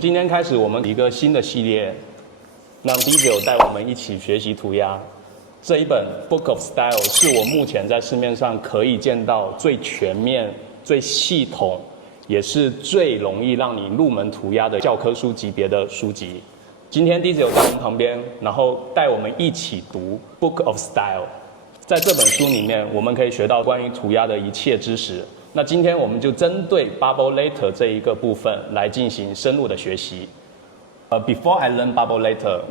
今天开始，我们一个新的系列，让 Dezio 带我们一起学习涂鸦。这一本 Book of Style 是我目前在市面上可以见到最全面、最系统，也是最容易让你入门涂鸦的教科书级别的书籍。今天 Dezio 在我们旁边，然后带我们一起读 Book of Style。在这本书里面，我们可以学到关于涂鸦的一切知识。那今天我们就针对 bubble letter 这一个部分来进行深入的学习。Before I learn bubble letter,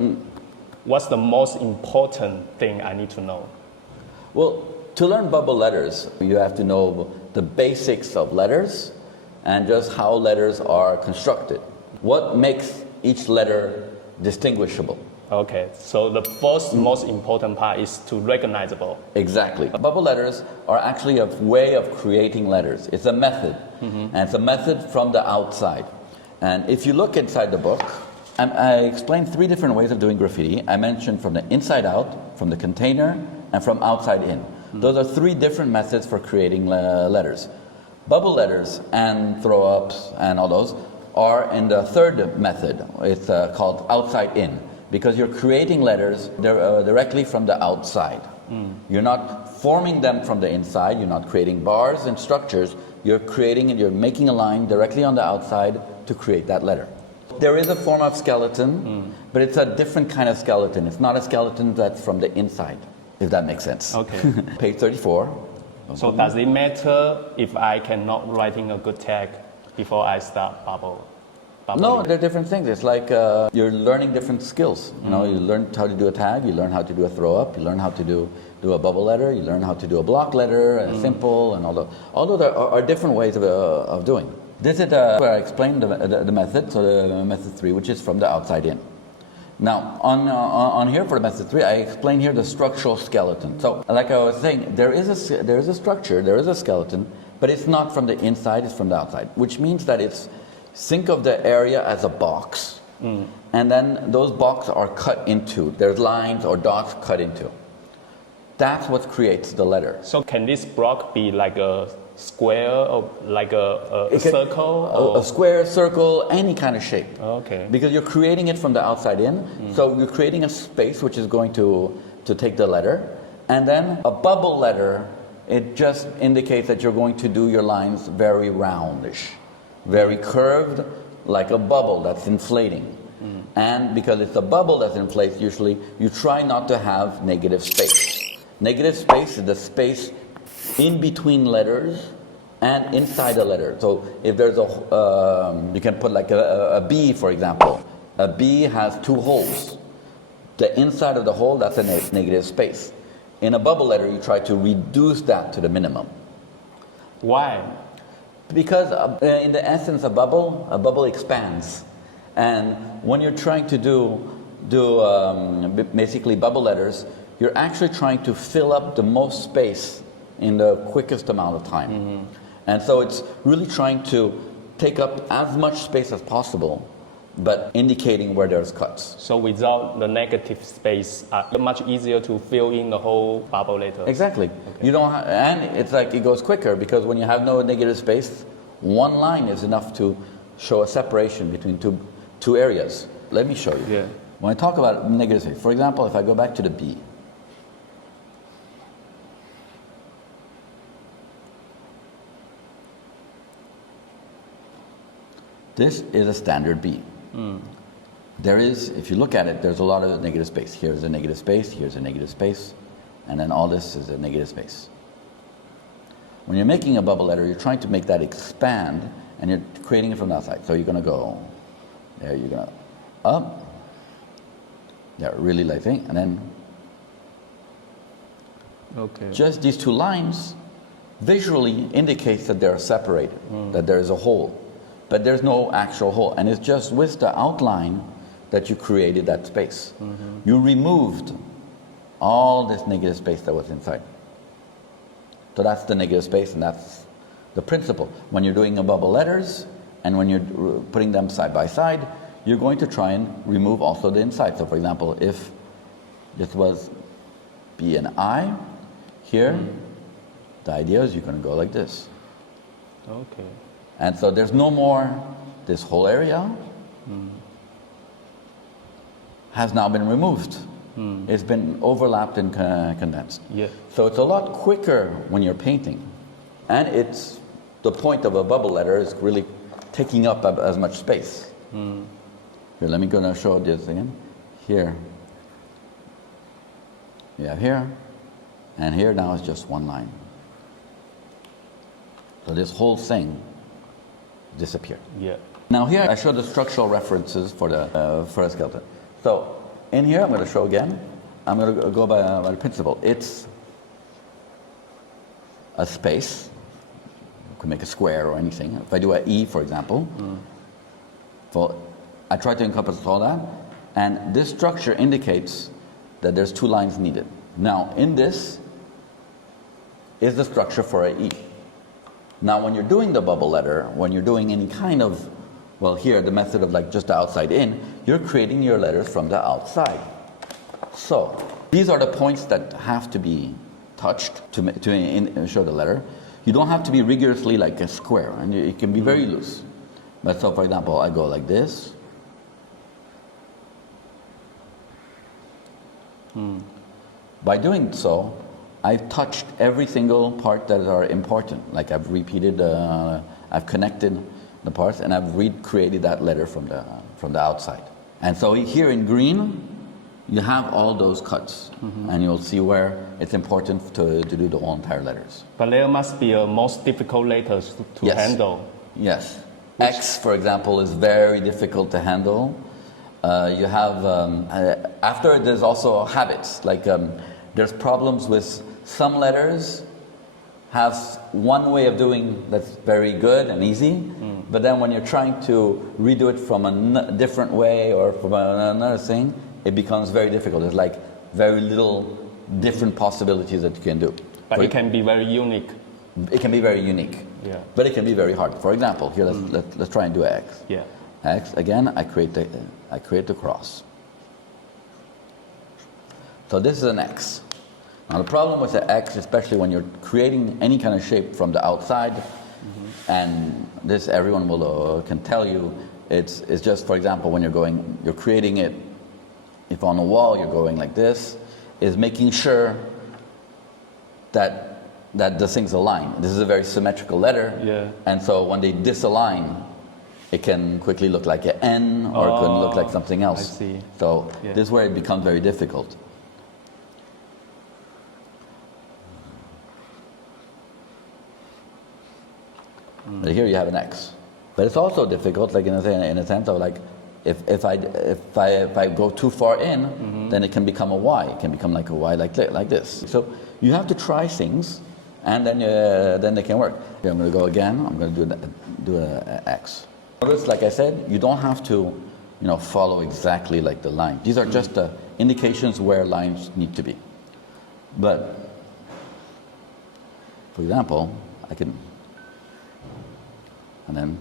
what's the most important thing I need to know? Well, to learn bubble letters, you have to know the basics of letters and just how letters are constructed. What makes each letter distinguishable? Okay, so the first most important part is to recognizable. Exactly. Bubble letters are actually a way of creating letters. It's a method, and it's a method from the outside. And if you look inside the book, I explained 3 different ways of doing graffiti. I mentioned from the inside out, from the container, and from outside in. Those are 3 different methods for creating letters. Bubble letters and throw-ups and all those are in the 3rd method. It's called outside in. Because you're creating letters directly from the outside. You're not forming them from the inside. You're not creating bars and structures. You're creating and you're making a line directly on the outside to create that letter. There is a form of skeleton, but it's a different kind of skeleton. It's not a skeleton that's from the inside, if that makes sense. Okay. Page 34. So does it matter if I cannot writing a good tag before I start bubble? No, they're different things. It's like you're learning different skills. You know, you learn how to do a tag, you learn how to do a throw up, you learn how to do a bubble letter, you learn how to do a block letter, a simple, and all those are different ways of doing. This is where I explained the method, so the method 3, which is from the outside in. Now, on here for the method 3, I explain here the structural skeleton. So, like I was saying, there is a structure, there is a skeleton, but it's not from the inside, it's from the outside, which means that think of the area as a box, and then those boxes are cut into. There's lines or dots cut into. That's what creates the letter. So can this block be like a square or like a circle? A square, circle, any kind of shape. Okay. Because you're creating it from the outside in, so you're creating a space which is going to take the letter. And then a bubble letter, it just indicates that you're going to do your lines very roundish. Very curved, like a bubble that's inflating. And because it's a bubble that's inflated, usually you try not to have negative space. Negative space is the space in between letters and inside a letter. So if there's you can put like a B, for example. A B has 2 holes. The inside of the hole, that's a negative space. In a bubble letter, you try to reduce that to the minimum. Why? Because in the essence, a bubble expands, and when you're trying to do basically bubble letters, you're actually trying to fill up the most space in the quickest amount of time, and so it's really trying to take up as much space as possible, but indicating where there's cuts. So without the negative space, much easier to fill in the whole bubble letter. Exactly. Okay. You don't, and it's like it goes quicker because when you have no negative space, one line is enough to show a separation between two areas. Let me show you. Yeah. When I talk about negative space, for example, if I go back to the B, this is a standard B. There is, if you look at it, there's a lot of negative space. Here's a negative space, here's a negative space, and then all this is a negative space. When you're making a bubble letter, you're trying to make that expand, and you're creating it from the outside. So you're going to go there, you're going to up, there, really light thing, and then just these 2 lines visually indicates that they're separated, that there is a hole. But there's no actual hole, and it's just with the outline that you created that space. You removed all this negative space that was inside. So that's the negative space, and that's the principle. When you're doing a bubble letters, and when you're putting them side by side, you're going to try and remove also the inside. So for example, if this was B and I, here, the idea is you're going to go like this. Okay. And so there's no more this whole area, has now been removed. It's been overlapped and condensed. Yeah. So it's a lot quicker when you're painting. And it's the point of a bubble letter is really taking up as much space. Here, let me go and show this again. Here. You have here. And here now is just one line. So this whole thing disappeared. Yeah. Now here I show the structural references for the skeleton. So in here I'm going to show again. I'm going to go by the principle. It's a space. You could make a square or anything. If I do an E, for example, so I try to encompass all that. And this structure indicates that there's two lines needed. Now in this is the structure for an E. Now when you're doing the bubble letter, when you're doing any kind of, well here the method of like just the outside in, you're creating your letters from the outside. So these are the points that have to be touched to show the letter. You don't have to be rigorously like a square, and it can be very loose. But so for example, I go like this. By doing so, I've touched every single part that are important. Like I've repeated, I've connected the parts, and I've recreated that letter from the outside. And so here in green, you have all those cuts, and you'll see where it's important to do the whole entire letters. But there must be a most difficult letters to Yes. handle. Yes. X, for example, is very difficult to handle. You have, after there's also habits, like there's problems with some letters have one way of doing that's very good and easy, but then when you're trying to redo it from a different way or from another thing, it becomes very difficult. There's like very little different possibilities that you can do. But it can be very unique. It can be very unique, Yeah. but it can be very hard. For example, here let's try and do X. Yeah. X, again, I create the cross. So this is an X. Now the problem with the X, especially when you're creating any kind of shape from the outside, and this everyone can tell you, it's just, for example, when you're creating it, if on a wall you're going like this, is making sure that the things align. This is a very symmetrical letter, Yeah. and so when they disalign, it can quickly look like an N, or it can look like something else. I see. So Yeah. this is where it becomes very difficult. But here you have an X. But it's also difficult, like in a sense of like, if I go too far in, then it can become a Y. It can become like a Y like this. So you have to try things, and then they can work. Here I'm going to go again. I'm going to do an X. Notice, like I said, you don't have to, follow exactly like the line. These are just the indications where lines need to be. But, for example, I can, and then,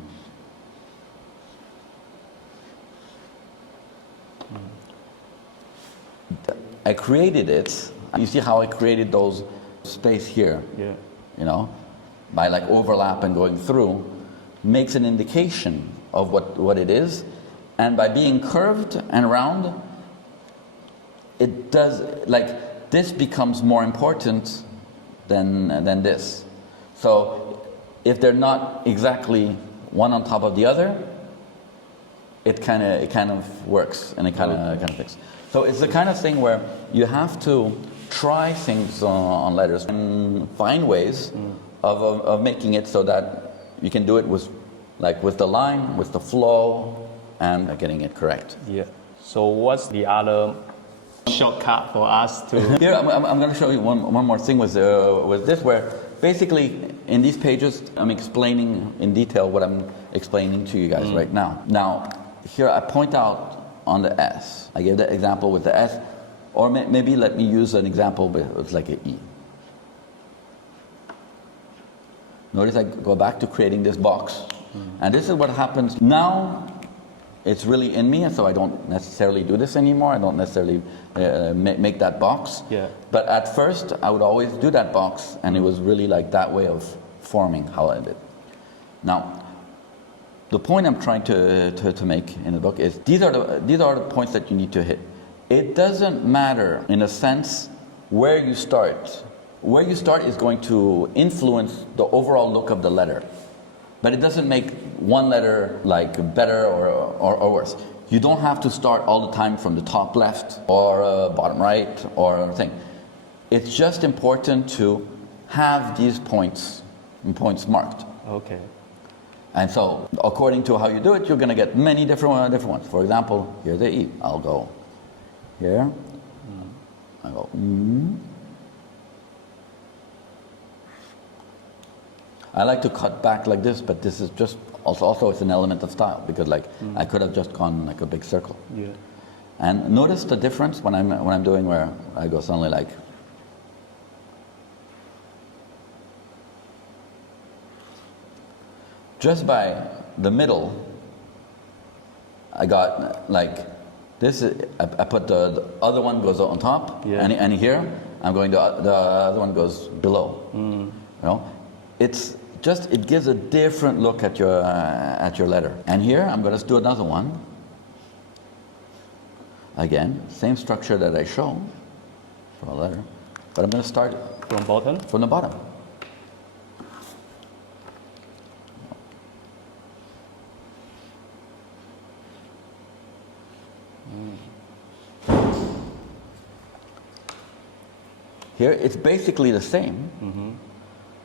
I created it. You see how I created those space here? Yeah. By like overlap and going through, makes an indication of what it is. And by being curved and round, it does, like, this becomes more important than this. So if they're not exactly one on top of the other, it kind of works, and it kind of fits. So it's the kind of thing where you have to try things on letters and find ways of making it so that you can do it with the line, with the flow, and getting it correct. Yeah. So what's the other shortcut for us to? Here, I'm going to show you one more thing with this, where basically in these pages I'm explaining in detail what I'm explaining to you guys right now. Now, here I point out on the S. I gave the example with the S, or maybe let me use an example with like an E. Notice I go back to creating this box. And this is what happens now. It's really in me, and so I don't necessarily do this anymore. I don't necessarily make that box. Yeah. But at first, I would always do that box, and it was really like that way of forming how I did. Now, the point I'm trying to make in the book is these are the points that you need to hit. It doesn't matter, in a sense, where you start. Where you start is going to influence the overall look of the letter. But it doesn't make one letter like better or worse. You don't have to start all the time from the top left or bottom right or thing. It's just important to have these points marked. Okay. And so, according to how you do it, you're going to get many different ones. For example, here's the E. I'll go here. I go. I like to cut back like this, but this is just also it's an element of style because I could have just gone like a big circle. Yeah. And notice the difference when I'm doing where I go suddenly like. Just by the middle, I got like this. I put the other one goes on top, yeah. and here I'm going the other one goes below. You know, it gives a different look at your letter. And here I'm going to do another one. Again, same structure that I show for a letter, but I'm going to start From bottom? from the bottom. Here, it's basically the same,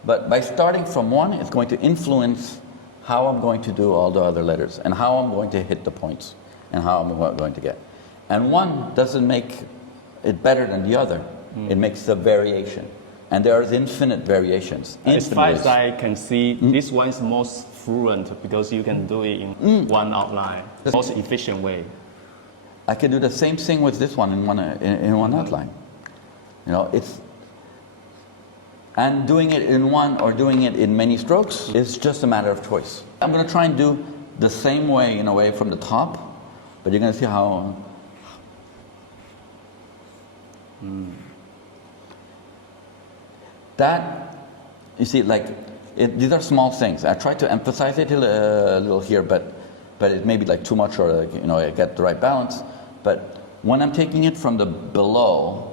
but by starting from one, it's going to influence how I'm going to do all the other letters and how I'm going to hit the points and how I'm going to get. And one doesn't make it better than the other. It makes a variation. And there are infinite variations. As far as I can see, this one is most fluent because you can do it in one outline, most efficient way. I can do the same thing with this one in one outline. You know, and doing it in one or doing it in many strokes is just a matter of choice. I'm going to try and do the same way in a way from the top, but you're going to see how. That, you see, these are small things. I try to emphasize it a little here, but it may be like too much or I get the right balance. But when I'm taking it from the below,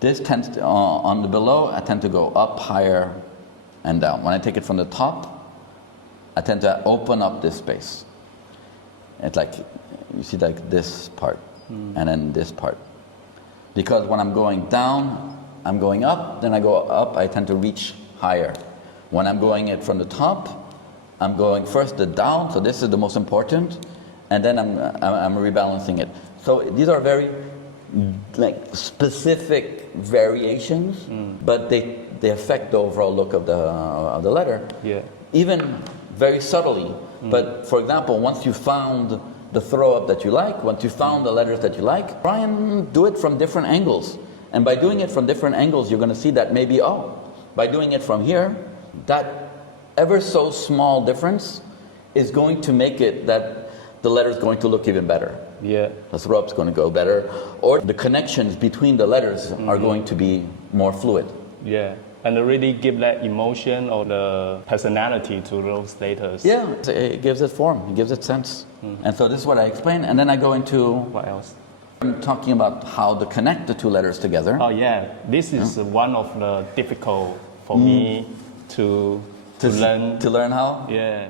this tends to, on the below, I tend to go up, higher, and down. When I take it from the top, I tend to open up this space. It's like, you see like this part, and then this part. Because when I'm going down, I'm going up, then I go up, I tend to reach higher. When I'm going it from the top, I'm going first the down, so this is the most important, and then I'm rebalancing it. So these are very specific variations, but they affect the overall look of the letter. Yeah. Even very subtly. But for example, once you found the throw up that you like, once you found the letters that you like, try and do it from different angles. And by doing it from different angles, you're going to see that maybe, by doing it from here, that ever so small difference is going to make it that the letter is going to look even better. Yeah. The throw up's going to go better, or the connections between the letters are going to be more fluid. Yeah. And really give that emotion or the personality to those letters. Yeah, it gives it form, it gives it sense. And so this is what I explain, and then I go into What else? I'm talking about how to connect the two letters together. Oh yeah, this is one of the difficult for me to learn. To learn how? Yeah.